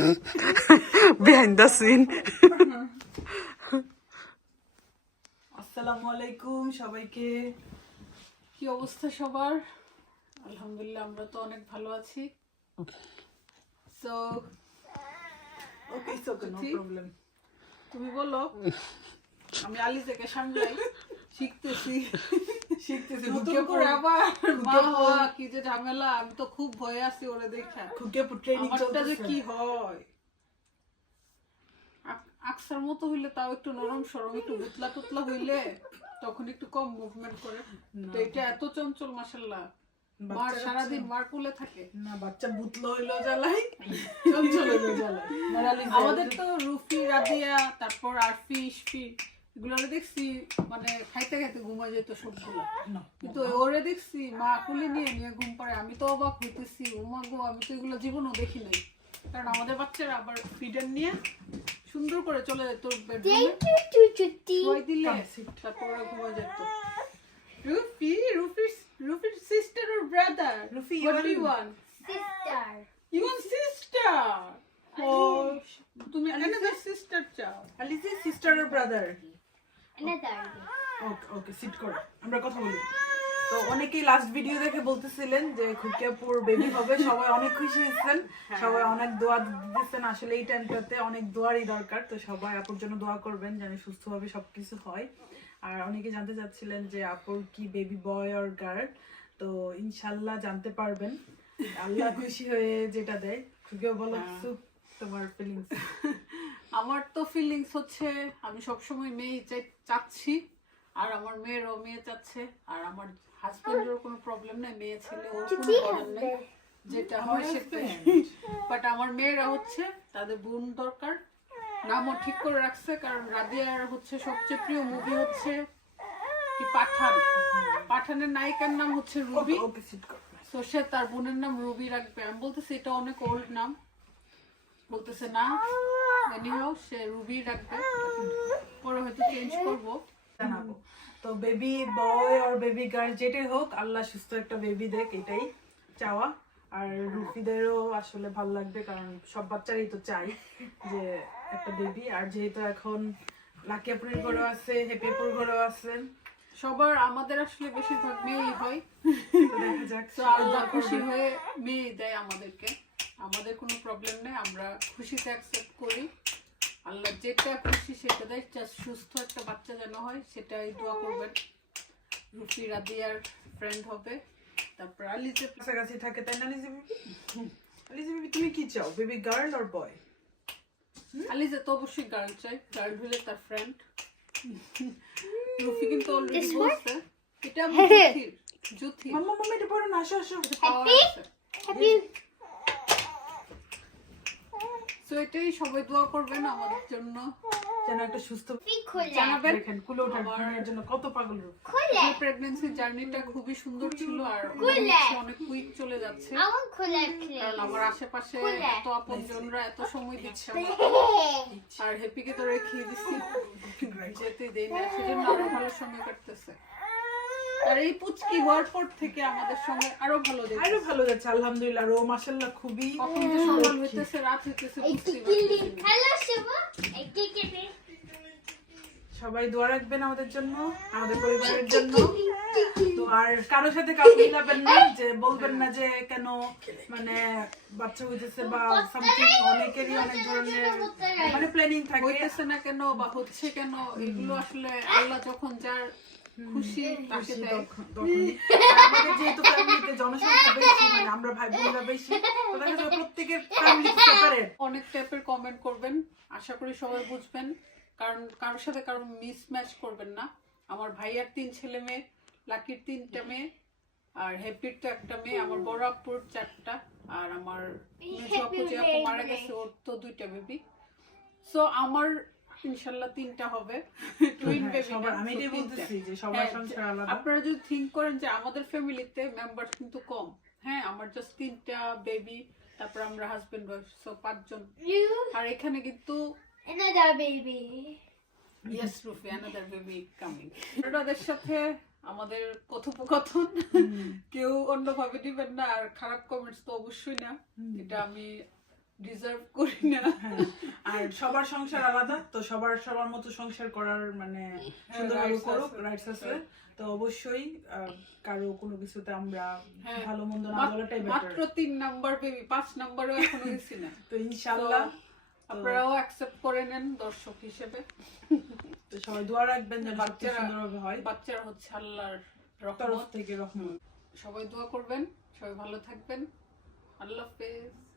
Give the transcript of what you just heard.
behind the scene. আসসালামু আলাইকুম সবাইকে কি অবস্থা সবার আলহামদুলিল্লাহ আমরা তো অনেক ভালো আছি so okay it's okay no. Problem তুমি বলো আমি আলি থেকে সামলাই শিখতেছি। শিখতেছি নতুন খুকিয়া করে আবার মা হওয়া কি যে ঝামেলা আমি তো খুব ভয়ে আছি ওরে দেখা। ট্রেনিং আমারটা যে কি হয়? আকসার মতো হইলে তাও একটু নরম সরম একটু টুতলা হইলে তখন একটু কম মুভমেন্ট করে। তো এটা এত চঞ্চল মাসাল্লাহ মার সারাদিন মার কুলে থাকে। না বাচ্চা বুতলো হইল জ্বালাই চঞ্চল হইল জ্বালাই আমাদের তো রুফি রাদিয়া তারপর আরফি ইসফি এগুলো দেখছি মানে খাইতে খাইতে ঘুমায় যেত সবগুলো। কিন্তু ওরে দেখছি মা কুলে নিয়ে নিয়ে ঘুম পাড়ে আমি তো অবাক হইতেছি উমা গো আমি তো এগুলো জীবনও দেখি নাই। কারণ আমাদের বাচ্চারা আবার ফিডার নিয়ে সুন্দর করে চলে যেত বেডরুমে দিলে তারপর ওরা ঘুমায় যেত। রুফি রুফির রুফির সিস্টার ওর brother Rufi, want? Sister. Oh তুমি another sister চাও। আলিসি সিস্টার আর ব্রাদার ওকে ওকে সিট করো। আমরা কথা বলি। তো অনেকেই লাস্ট ভিডিও দেখে বলতেছিলেন যে খুকিয়াপুর বেবি হবে। সবাই অনেক খুশি হয়েছেন। সবাই অনেক দোয়া দিচ্ছেন আসলে এই টাইমটাতে অনেক দোয়ারই দরকার। তো সবাই আপুর জন্য দোয়া করবেন যেন সুস্থভাবে সবকিছু হয়। আর অনেকে জানতে চাচ্ছিলেন যে আপুর কি বেবি বয় অর গার্ল তো ইনশাল্লাহ জানতে পারবেন। আল্লাহ খুশি হয়ে যেটা দেয়। খুকিয়া বলো তোমার ফিলিংস আমার তো ফিলিংস হচ্ছে আমি সবসময় মেয়ে চাই- চাচ্ছি। আর আমার মেয়েরও মেয়ে চাচ্ছে আর আমার হাজবেন্ডেরও কোনো প্রবলেম নেই মেয়ে ছেলে ওর কোনো প্রবলেম নেই। যেটা হয় সেটাই বাট আমার মেয়েরা হচ্ছে তাদের বোন দরকার। নামও ঠিক করে রাখছে কারণ রাদিয়ার হচ্ছে সবচেয়ে প্রিয় মুভি হচ্ছে কি পাঠান? পাঠানের নায়িকার নাম হচ্ছে রুবি। ওকে তো সে তার বোনের নাম রুবি রাখবে। আমি বলতেছি এটা অনেক ওল্ড নাম। বলতেছে না এনিহাও সে রুবি রাখবে পরে হয়তো চেঞ্জ করব। জানাব। তো বেবি বয় আর বেবি গার্ল যেটাই হোক আল্লাহ সুস্থ একটা বেবি দেখ এটাই চাওয়া। আর রুফিদেরও আসলে ভালো লাগবে কারণ সব বাচ্চারই তো চাই যে একটা বেবি আর যেহেতু এখন লাকিয়াপুরের ঘরেও আছে হেপিয়াপুর ঘরেও আছে। সবার আমাদের আসলে বেশিরভাগ মেয়েই হয়। দেখা যাক। তো খুশি হয়ে মেয়ে দেয় আমাদেরকে। আমাদের কোনো প্রবলেম নেই আমরা খুশিতে অ্যাকসেপ্ট করি। আল্লাহ যেটা খুশি সেটা দেয় জাস্ট সুস্থ একটা বাচ্চা যেন হয় সেটাই দোয়া করবেন। রুফি রাদিয়ার ফ্রেন্ড হবে। তারপর আলিজে কাছাকাছি থাকে তাই না লিজি বেবি? লিজি বেবি তুমি কি চাও বেবি গার্ল আর বয় আলিজা তো অবশ্যই গার্ল চাই। গার্ল হলে তার ফ্রেন্ড রুফি কিন্তু অলরেডি বলছে। এটা জুথির। মাম্মা মাম্মা এটা পড়ো না আসো আসো। পাওয়ার আছে তো এটাই সবাই দোয়া করবেন আমাদের জন্য যেন একটা সুস্থ জানাবেন কুলে ওঠার জন্য কত পাগল প্রেগন্যান্সি জার্নিটা খুবই সুন্দর ছিল আর অনেক কুইক চলে যাচ্ছে। কারণ আমার আশেপাশে এত আপনজনরা এত সময় দিচ্ছে আমাকে। আর হ্যাপিকে তো রেখে দিচ্ছি। যেতে দেই না সেজন্য আরও ভালো সময় কাটতেছে। আর এই পুচকি হওয়ার পর থেকে আমাদের সঙ্গে আরও ভালো আরও ভালো যাচ্ছে আলহামদুলিল্লাহ আর ও মাশাল্লাহ খুবই কখন যে সকাল হইতেছে রাত হইতেছে না। সবাই দোয়া রাখবেন আমাদের জন্য আমাদের পরিবারের জন্য। তো আর কারোর সাথে কারও মিলাবেন না যে বলবেন না যে কেন মানে বাচ্চা হইতেছে বা সামথিং অনেকেরই অনেক ধরনের মানে প্ল্যানিং থাকে। হইতেছে না কেন বা হচ্ছে কেন এগুলো আসলে আল্লাহ যখন যার খুশি তাকে যেহেতু ফ্যামিলিতে জনসংখ্যা বেশি মানে আমরা ভাই বোনরা বেশি তো দেখা যাবে প্রত্যেকের ফ্যামিলি সেপারেট অনেক টাইপের কমেন্ট করবেন আশা করি সবাই বুঝবেন। কারণ কারোর সাথে কারও মিস ম্যাচ করবেন না। আমার ভাইয়ার তিন ছেলে মেয়ে লাকির তিনটা মেয়ে আর হ্যাপির তো একটা মেয়ে আমার বড় আপুর চারটা আর আমার মেজো আপু যে আপু মারা গেছে ওর তো দুইটা বেবি সো আমার ইনশাল্লাহ তিনটা হবে। টুইন বেবি আমি এটাই বলতেছি যে সবার সংসার আলাদা। হ্যাঁ, আপনারা যদি থিঙ্ক করেন যে আমাদের ফ্যামিলিতে মেম্বার কিন্তু কম। হ্যাঁ আমার জাস্ট তিনটা বেবি তারপর আমরা হাজবেন্ড ওয়াইফ সো পাঁচজন। আর এখানে কিন্তু Another baby. Yes Rufi another baby coming ওনাদের সাথে আমাদের কথোপকথন কেউ অন্যভাবে দিবেন না আর খারাপ কমেন্টস তো অবশ্যই না। এটা আমি ডিজার্ভ করি না। হ্যাঁ। আর সবার সংসার আলাদা তো সবার সবার মতো সংসার করার মানে সুন্দরভাবে করুক রাইটস আছে। তো অবশ্যই কারও কোনো কিছুতে আমরা হ্যাঁ। ভালো মন্দ না বলাটাই মাত্র তিন নাম্বার বেবি পাঁচ নাম্বারও এখনও গেছি না। তো ইনশাআল্লাহ আপনারাও অ্যাকসেপ্ট করে নেন দর্শক হিসেবে। তো সবাই দোয়া রাখবেন যেন বাচ্চারা- সুন্দরভাবে হয়। বাচ্চারা হচ্ছে আল্লাহর রহমত। থেকে রহমত। সবাই দোয়া করবেন সবাই ভালো থাকবেন। আল্লাহ হাফেজ।